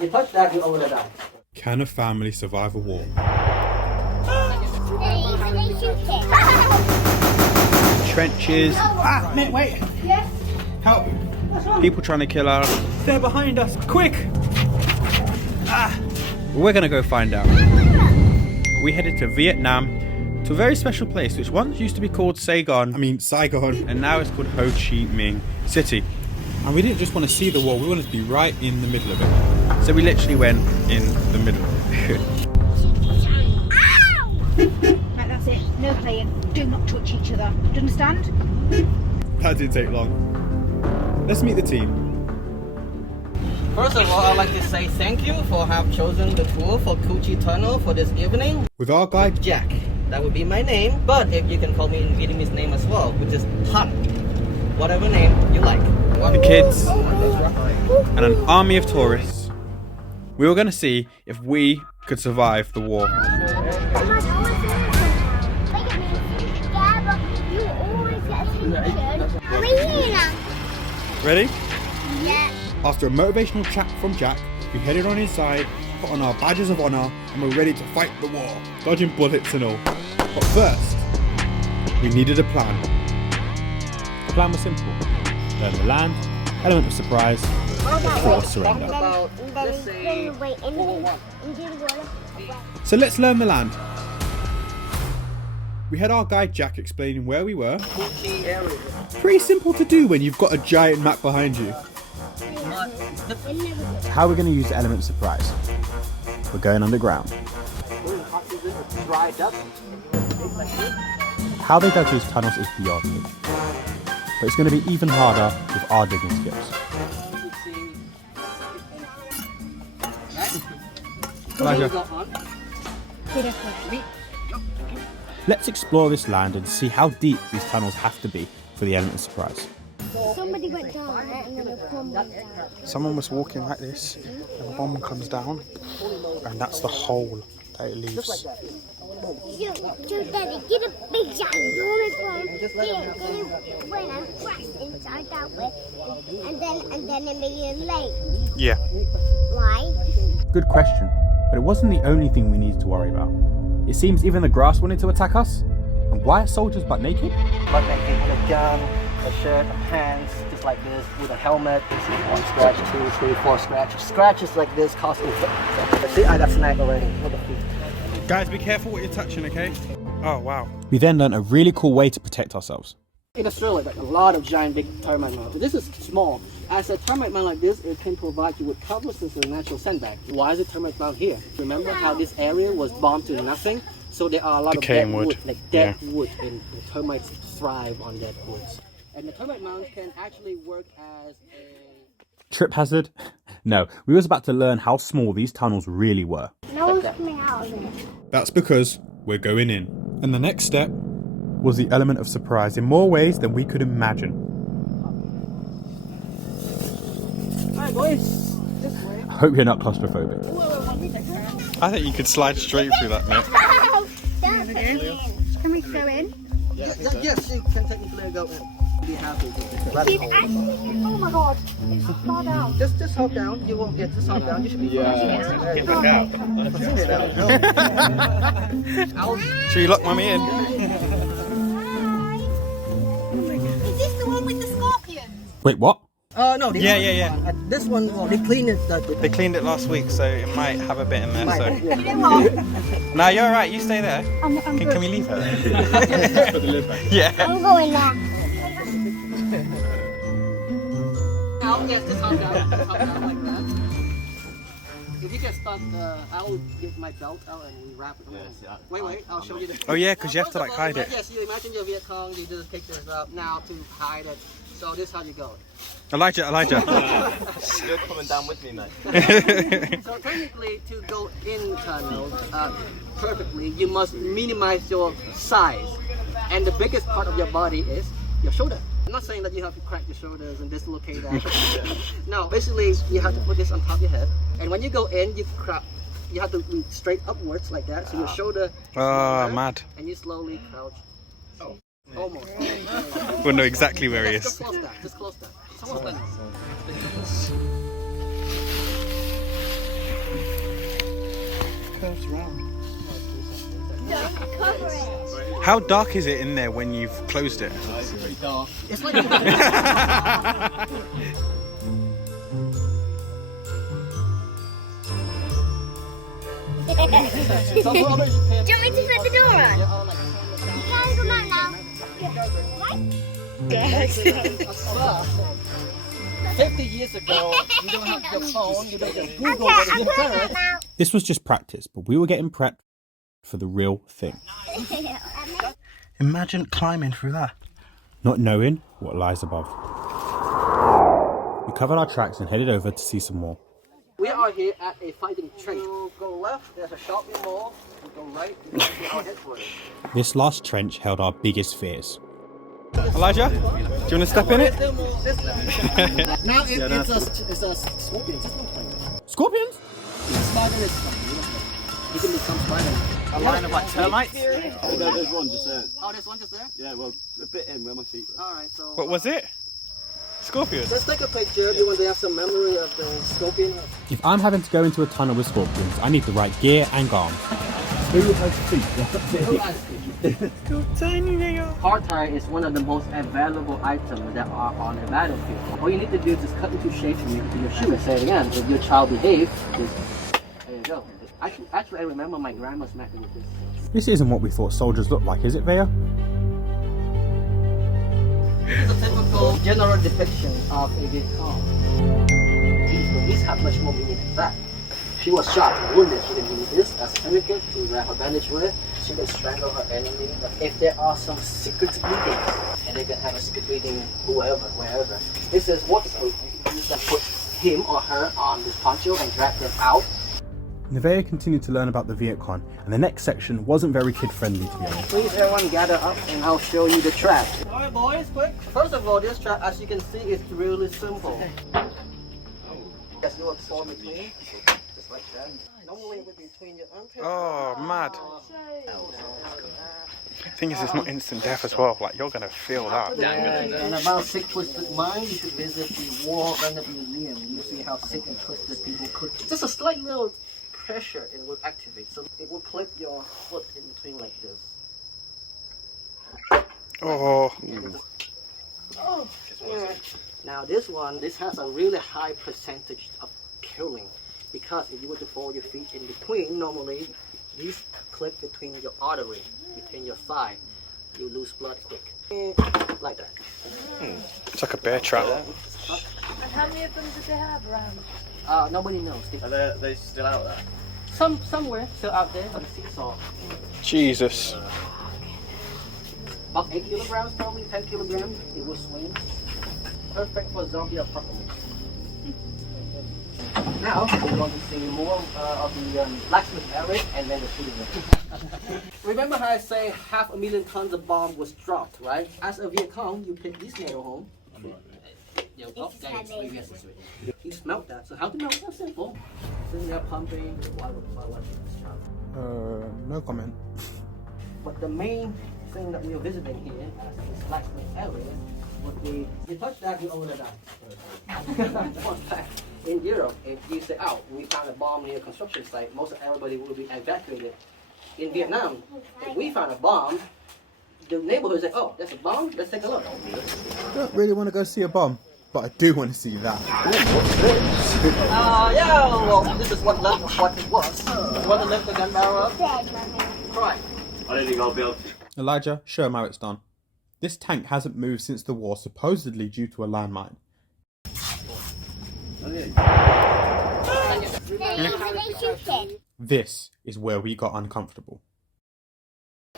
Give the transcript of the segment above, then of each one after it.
You touch that, you over die. Can a family survive a war? Trenches. Ah, mate, wait. Yes? Help. What's wrong? People trying to kill us. They're behind us. Quick. Ah. We're gonna go find out. We headed to Vietnam, to a very special place which once used to be called Saigon, and now it's called Ho Chi Minh City. And we didn't just want to see the war, we wanted to be right in the middle of it. So we literally went in the middle. Right, that's it. No playing. Do not touch each other. Do you understand? That didn't take long. Let's meet the team. First of all, I'd like to say thank you for have chosen the tour for Cu Chi Tunnel for this evening. With our guide, Jack. That would be my name, but if you can call me in Vietnamese name as well, which is Tan. Whatever name you like. The kids and an army of tourists. We were going to see if we could survive the war. Ready? Yeah. after a motivational chat from Jack, we headed on inside, put on our badges of honour, and were ready to fight the war, dodging bullets and all. But first, we needed a plan. The plan was simple: learn the land, element of surprise, or surrender. So let's learn the land. We had our guide Jack explaining where we were. Pretty simple to do when you've got a giant map behind you. How are we going to use the element of surprise? We're going underground. How they dug these tunnels is beyond me. But it's going to be even harder with our digging skills. Elijah. Let's explore this land and see how deep these tunnels have to be for the element of surprise. Somebody went down there and then a bomb went down. Someone was walking like this, and a bomb comes down, and that's the hole that it leaves. So Daddy, get a big giant enormous bomb here, then it went and crashed inside that way, and then it made a lake. Yeah. Why? Good question, but it wasn't the only thing we needed to worry about. It seems even the grass wanted to attack us. And why are soldiers butt naked? Butt naked with a gun, a shirt, a pants, just like this, with a helmet. This is 1 scratch, 2, 3, 4 scratches. Scratches like this cost me. See, I got snagged already. Look at feet. Guys, be careful what you're touching, okay? Oh, wow. We then learned a really cool way to protect ourselves. In Australia, like a lot of giant big termite mounds. This is small. As a termite mound like this, it can provide you with covers as a natural sandbag. Why is it termite mound here? Remember how this area was bombed to nothing? So there are a lot Decaying of dead wood. like dead wood, and the termites thrive on dead woods. And the termite mound can actually work as a Trip hazard? No, we was about to learn how small these tunnels really were. No one's coming out of it. That's because we're going in. And the next step was the element of surprise in more ways than we could imagine. Alright boys, this way. I hope you're not claustrophobic. I think you could slide straight through that, mate. Can we go in? Yes, you can technically go in. Be happy. Keep actually, oh my god, it's far down. Just hold down. You won't get. Just hold down. You should be fine. Should we lock Mummy in? Is this the one with the scorpions? Wait, what? No. Yeah. This one, well, they cleaned it. They cleaned it last week, so it might have a bit in there. So. You know what? No, you're alright. You stay there. I'm good. Can we leave her? Yeah. I'm going there. Yes, just hold down. Just hold down like that. If you get stuck, I'll get my belt out and we wrap it around. Wait, I'll show you the. Oh yeah, because you have to like hide it. Yes, you imagine you're Viet Cong. You just take this up now to hide it. So this is how you go. Elijah. You're coming down with me, mate. So technically, to go in tunnels perfectly, you must minimize your size, and the biggest part of your body is your shoulder. I'm not saying that you have to crack your shoulders and dislocate that. No, basically you have to put this on top of your head, and when you go in, you have to be straight upwards like that, so your shoulder. Mad. And you slowly crouch. Almost. We'll know exactly where he Just is. close that. Just close that. It's almost done. revolves around. Don't cover it. How dark is it in there when you've closed it? It's like Do you want me to put the door on? You can't come out now. 50 years ago, you don't have your phone, you don't just Google Okay, what I'm it putting it is. now. This was just practice, but we were getting prepped for the real thing. Imagine climbing through that. Not knowing what lies above. We covered our tracks and headed over to see some more. We are here at a fighting trench. You go left, there's a shopping mall. You go right, you go to our headquarters. This last trench held our biggest fears. Elijah, do you want to step in it? Now it's a scorpion. Just don't play with it. Scorpions? Spider is fine. You can become spider. A line of like termites? Oh, no, there's one just there. Oh, there's one just there? Yeah, well, a bit in where my feet were. Alright, so... What was it? Scorpion? Let's take a picture. You want to have some memory of the scorpion? If I'm having to go into a tunnel with scorpions, I need the right gear and arms. Who has feet? Tiny nigga. Hard tire is one of the most available items that are on a battlefield. All you need to do is just cut into shape and make it to your shoe. And say it again, if your child behaves, just there you go. Actually, I remember my grandma smacked me with this. This isn't what we thought soldiers looked like, is it, Viet? This is a typical general depiction of a Viet Cong. These have much more meaning than that. She was shot and wounded. She didn't need this as a tourniquet to wrap her bandage with. She can strangle her enemy. If there are some secret meetings, and they can have a secret meeting whoever, wherever. This is waterproof. You can put him or her on this poncho and drag them out. Nevaeh continued to learn about the Viet Cong, and the next section wasn't very kid-friendly, to be honest. Please everyone gather up and I'll show you the trap. Alright boys, quick. First of all, this trap, as you can see, is really simple. Yes, you want to fall between, just like that. Normally it would be between your armpits. Oh, mad. The thing is, it's not instant death as well. Like, you're going to feel that. And about sick, twisted mind, you should visit the War Rendered Museum. You see how sick and twisted people could. Just a slight little pressure, it will activate. So it will clip your foot in between like this. Oh. Now this has a really high percentage of killing, because if you were to fall your feet in between, normally these clip between your artery, between your thigh, you lose blood quick. Like that. It's like a bear trap. And how many of them did they have around? Nobody knows. Are they still out there? Somewhere still out there, but a seesaw. Jesus. About 8 kilograms, probably 10 kilograms. It will swing. Perfect for zombie apocalypse. Now we're going to see more of the blacksmith area and then the shooting range. Remember how I say 500,000 tons of bomb was dropped, right? As a Viet Cong, you pick this metal home. You smelt that. So how to melt that? Simple. Sitting there pumping. Why this child? No comment. But the main thing that we are visiting here as this blacksmith area would be, you touch that, you own it down. Fun fact, in Europe, if you say, oh, we found a bomb near a construction site, most of everybody will be evacuated. In Vietnam, if we found a bomb, the neighborhood say, oh, that's a bomb, let's take a look. I don't really want to go see a bomb, but I do want to see that. Yeah, well, this is what it was. You want to lift the gun barrel up? Try. I don't think I'll be able to. Elijah, show him how it's done. This tank hasn't moved since the war, supposedly due to a landmine. This is where we got uncomfortable.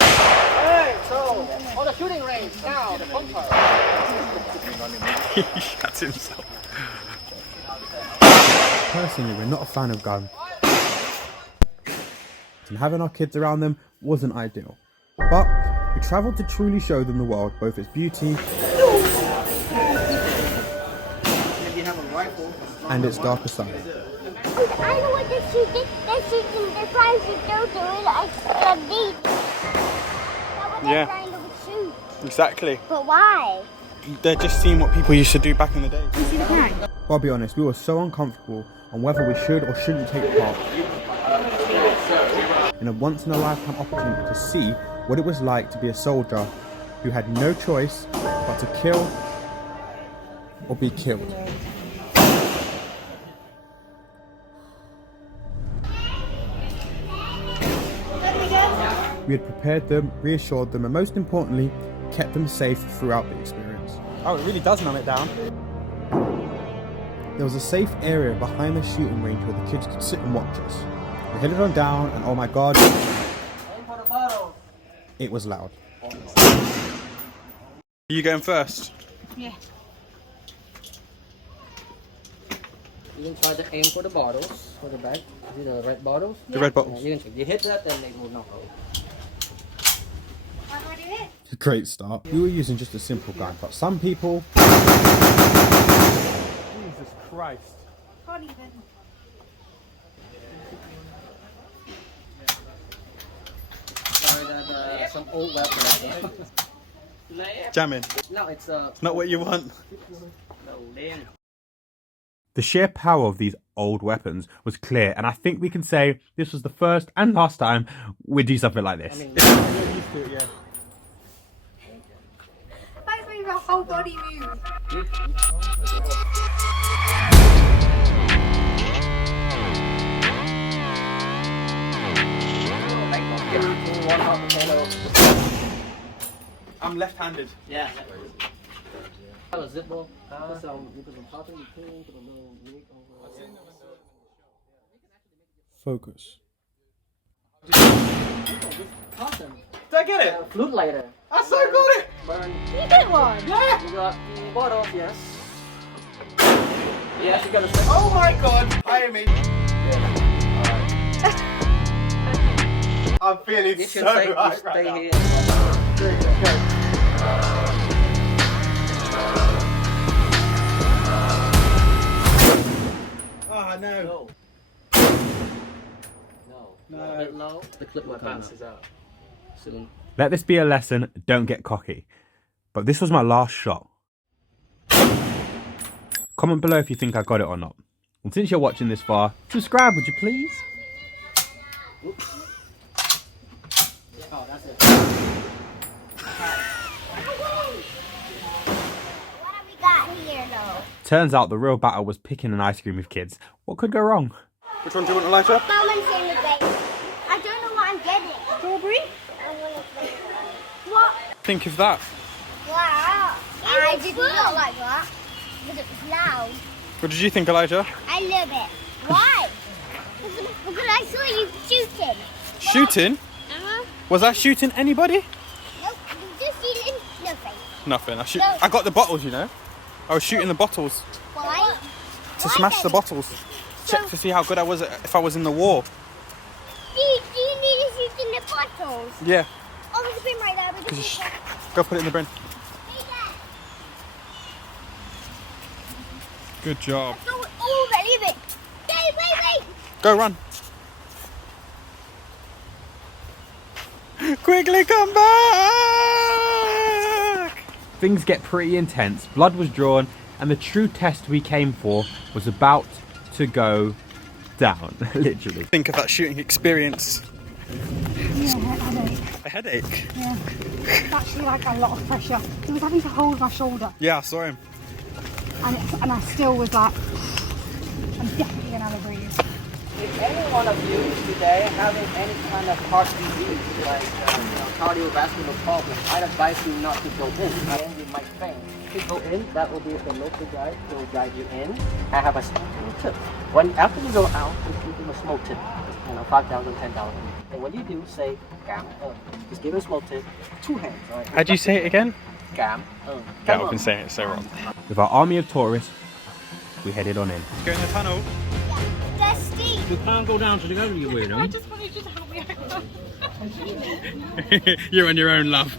Alright, so, on the shooting range, now, the fun part. He shot himself. Personally, we're not a fan of guns, and having our kids around them wasn't ideal. But we travelled to truly show them the world, both its beauty and its darker side. I know what they're shooting. They're shooting. They're trying to do it like these. That's what they're trying to shoot. Exactly. But why? They're just seeing what people used to do back in the day. You see the flag? I'll be honest, we were so uncomfortable on whether we should or shouldn't take part. in a once-in-a-lifetime opportunity to see what it was like to be a soldier who had no choice but to kill or be killed. We had prepared them, reassured them, and most importantly, kept them safe throughout the experience. Oh, it really does numb it down. There was a safe area behind the shooting range where the kids could sit and watch us. We headed on down, and oh my god, it was loud. Are you going first? Yeah. You can try to aim for the bottles, for the bag. Is it the red bottles? The red bottles. Yeah, if you hit that, then they will knock out. How do I do it? Great start. We were using just a simple gun, but some people... Jesus Christ. Can't even. Sorry, that some old weapons. Jamming. No, it's Not what you want. The sheer power of these old weapons was clear, and I think we can say this was the first and last time we'd do something like this. That's made my whole body move. I'm left-handed. Yeah. A zipper. Put some cotton between, put a little wig over. Focus. Cotton. Did I get it? Flute lighter. I so got it! Burn. You did one. Yeah! You got the bottles, yes. Yes, you got a second. Oh my god! Hire me. I'm feeling You so should stay, right you stay right now. here. Oh no. No. A bit low. The clip bounces out. Soon. Let this be a lesson, don't get cocky. But this was my last shot. Comment below if you think I got it or not. And since you're watching this far, subscribe would you please? Oops. Oh, that's it. What have we got here, though? Turns out the real battle was picking an ice cream with kids. What could go wrong? Which one do you want to light up? Mom and Sammy, baby. I don't know what I'm getting. Strawberry? I want to play. What? Think of that. Wow. I did not like that. Because it was loud. What did you think, Elijah? I love it. Why? Because I saw you shooting. Shooting? Uh-huh. Was I shooting anybody? Nope. You just shooting nothing. Nothing. No. I got the bottles, you know. I was shooting the bottles Why? to Why smash the then? bottles. Check to see how good I was if I was in the war. Do you need to shoot in the bottles? Yeah. Oh, there's a bin right there. We can shoot that. Go put it in the bin. Hey, Dad. Good job. Oh, leave it. Wait. Go run. Quickly come back! Things get pretty intense, blood was drawn, and the true test we came for was about to go down, literally. Think of that shooting experience. Yeah, headache. A headache? Yeah. It's actually like a lot of pressure. He was having to hold my shoulder. Yeah, I saw him. And I still was like, I'm definitely going to have a breathe. If any one of you today having any kind of heart disease, like cardiovascular problem, I'd advise you not to go in. Then you might faint. If you go in, that will be the local guide who will guide you in. I have a small tip. After you go out, just give him a small tip. Just, 5,000, 10,000. And when you do, say, Cam, just give him a small tip. 2 hands, right? How'd you say it again? Cam, Yeah, I've been saying it so wrong. With our army of tourists, we headed on in. Let's go in the tunnel. Dusty. You can't go down to the other, you weirdo. I just wanted you to help me out. You're on your own, love.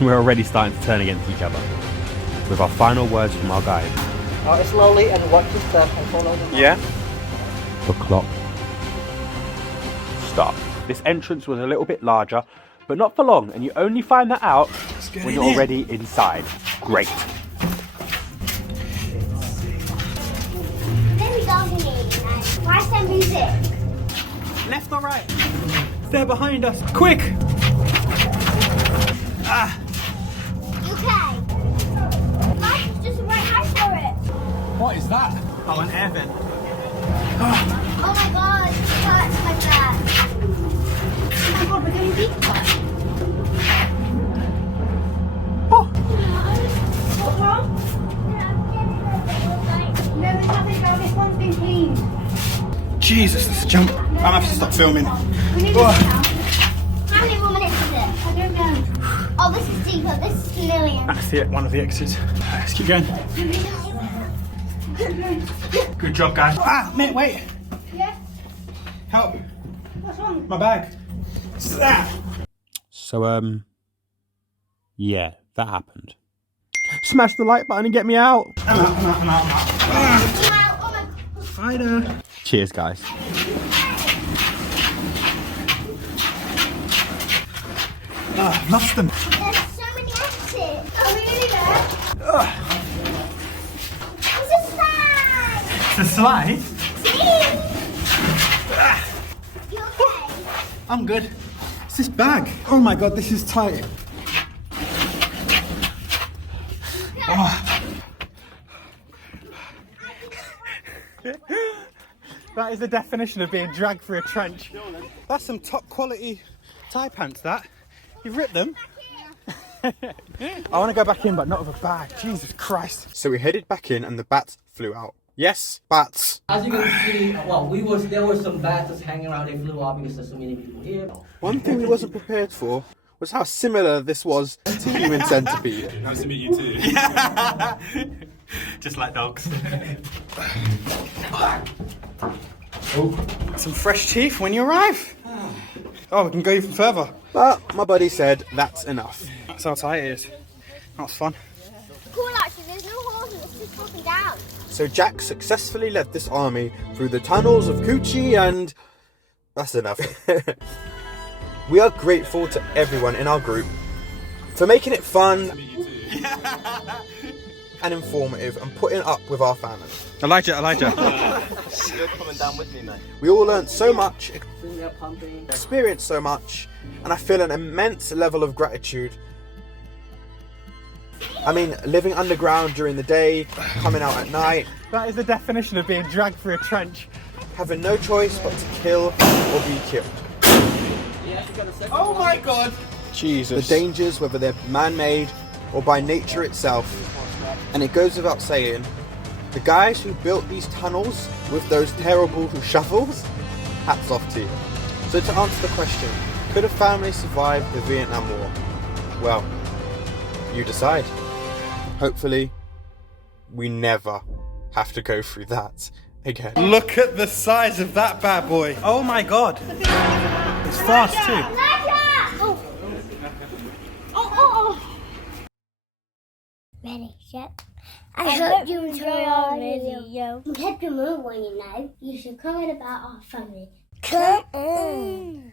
We're already starting to turn against each other. With our final words from our guide. Slowly and watch your step and follow the Yeah? The clock stopped. This entrance was a little bit larger, but not for long, and you only find that out when you're already inside. Great. Then we go to me. Why some music? Left or right? They're behind us. Quick! Okay. Mike's just right out for it. What is that? Oh, an air vent. Oh my god, it hurts my back. Oh my god, we're going deep. What's wrong? No, there's nothing about this one's been cleaned. Jesus, this is a jump. I'm gonna have to stop filming. We need this now. How many more minutes is it? I don't know. Oh, this is deeper. This is a million. That's one of the exits. Let's keep going. Good job, guys. Ah, mate, wait. Yeah? Help. What's wrong? My bag. So, yeah, that happened. Smash the like button and get me out. I'm out. Oh my god. Spider. Cheers, guys. I've lost them. There's so many exits. Are we really there? It's a slide. It's a slide. See? You okay? I'm good. It's this bag. Oh my god, this is tight. Oh. That is the definition of being dragged through a trench. That's some top quality tie pants, that. You've ripped them? I want to go back in, but not with a bag. Jesus Christ. So we headed back in and the bats flew out. Yes, bats. As you can see, well, there were some bats just hanging around. They flew off because there's so many people here. One thing we wasn't prepared for was how similar this was to human centipede. Nice to meet you too. Just like dogs. Oh, some fresh teeth when you arrive. Oh, we can go even further. But my buddy said that's enough. That's how tight it is. That was fun. Cool, actually. There's no horses. It's just walking down. So Jack successfully led this army through the tunnels of Coochie and... that's enough. We are grateful to everyone in our group for making it fun and informative and putting up with our family. Elijah. You're coming down with me, mate. We all learned so much, They're pumping. experienced so much, and I feel an immense level of gratitude. I mean, living underground during the day, coming out at night, That is the definition of being dragged through a trench. having no choice but to kill or be killed. Oh my god! The Jesus. dangers, whether they're man-made or by nature itself. And it goes without saying, the guys who built these tunnels with those terrible shovels, hats off to you. So to answer the question, could a family survive the Vietnam War? Well, you decide. Hopefully, we never have to go through that again. Look at the size of that bad boy. Oh my god. It's fast too. Ready, set. I hope you enjoy our video. We kept your move when you know. You should comment about our family. Come on.